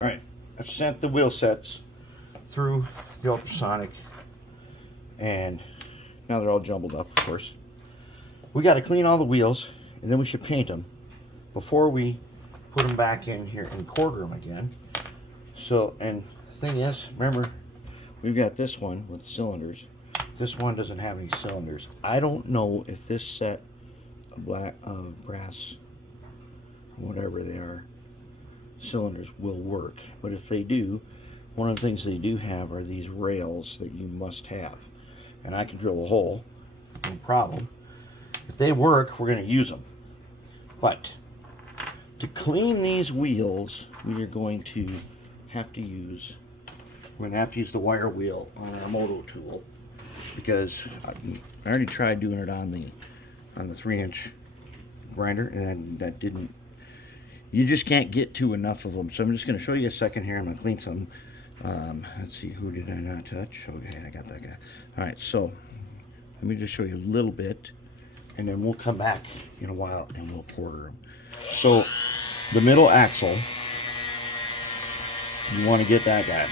Alright, I've sent the wheel sets through the ultrasonic, and now they're all jumbled up, of course. We got to clean all the wheels, and then we should paint them before we put them back in here and quarter them again. So, and the thing is, remember, we've got this one with cylinders. This one doesn't have any cylinders. I don't know if this set of brass, whatever they are, cylinders will work, but if they do, one of the things they do have are these rails that you must have, and I can drill a hole, no problem. If they work, we're going to use them. But to clean these wheels, we are going to have to use the wire wheel on our moto-tool, because I already tried doing it on the 3-inch grinder, and that didn't. You just can't get to enough of them. So I'm just going to show you a second here. I'm going to clean some. Let's see, who did I not touch? Okay, I got that guy. All right, so let me just show you a little bit, and then we'll come back in a while and we'll quarter them. So the middle axle, you want to get that guy.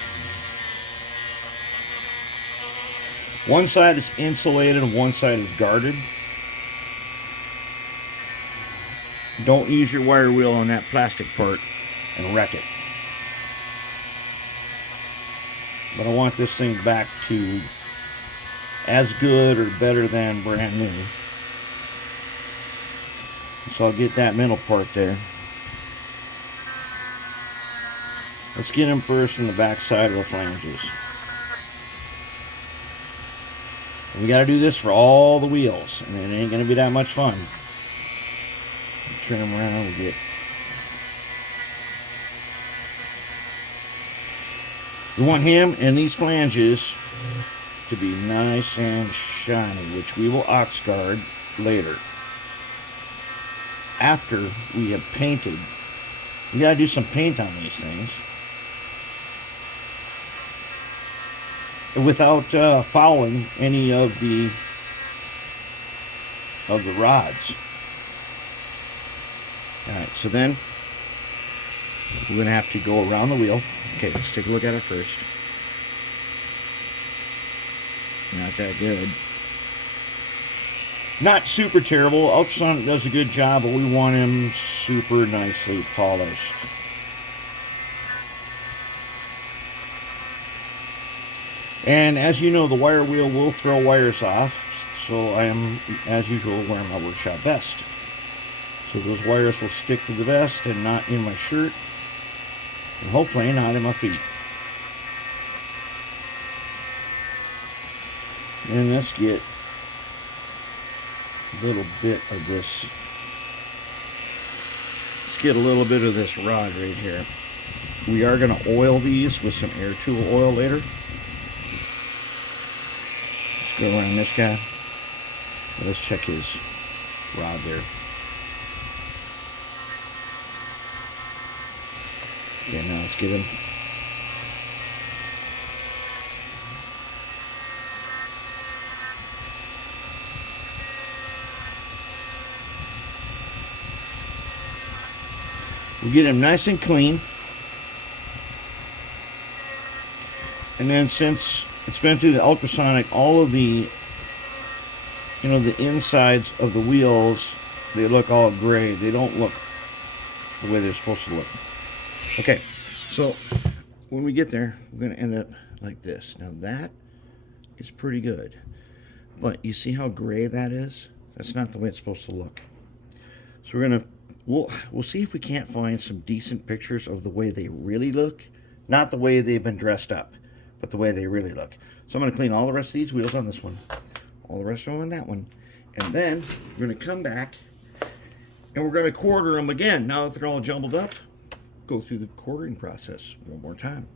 One side is insulated and one side is guarded. Don't use your wire wheel on that plastic part and wreck it. But I want this thing back to as good or better than brand new. So I'll get that middle part there. Let's get them first in the back side of the flanges. And we got to do this for all the wheels, and it ain't going to be that much fun. Turn them around and get. We want him and these flanges to be nice and shiny, which we will ox guard later. After we have painted, we gotta do some paint on these things without fouling any of the rods. Alright, so then we're going to have to go around the wheel. Okay, let's take a look at it first. Not that good. Not super terrible. Ultrasonic does a good job, but we want him super nicely polished. And as you know, the wire wheel will throw wires off, so I am, as usual, wearing my workshop vest. So those wires will stick to the vest and not in my shirt, and hopefully not in my feet. And let's get a little bit of this. Let's get a little bit of this rod right here. We are going to oil these with some air tool oil later. Let's go around this guy. Let's check his rod there. Okay, now let's get him. We'll get him nice and clean. And then since it's been through the ultrasonic, all of the, the insides of the wheels, they look all gray. They don't look the way they're supposed to look. Okay, so when we get there, we're going to end up like this. Now that is pretty good, but you see how gray that is? That's not the way it's supposed to look. So we'll see if we can't find some decent pictures of the way they really look, not the way they've been dressed up, but the way they really look. So I'm going to clean all the rest of these wheels on this one, all the rest of them on that one, and then we're going to come back and we're going to quarter them again. Now that they're all jumbled up, go through the quartering process one more time.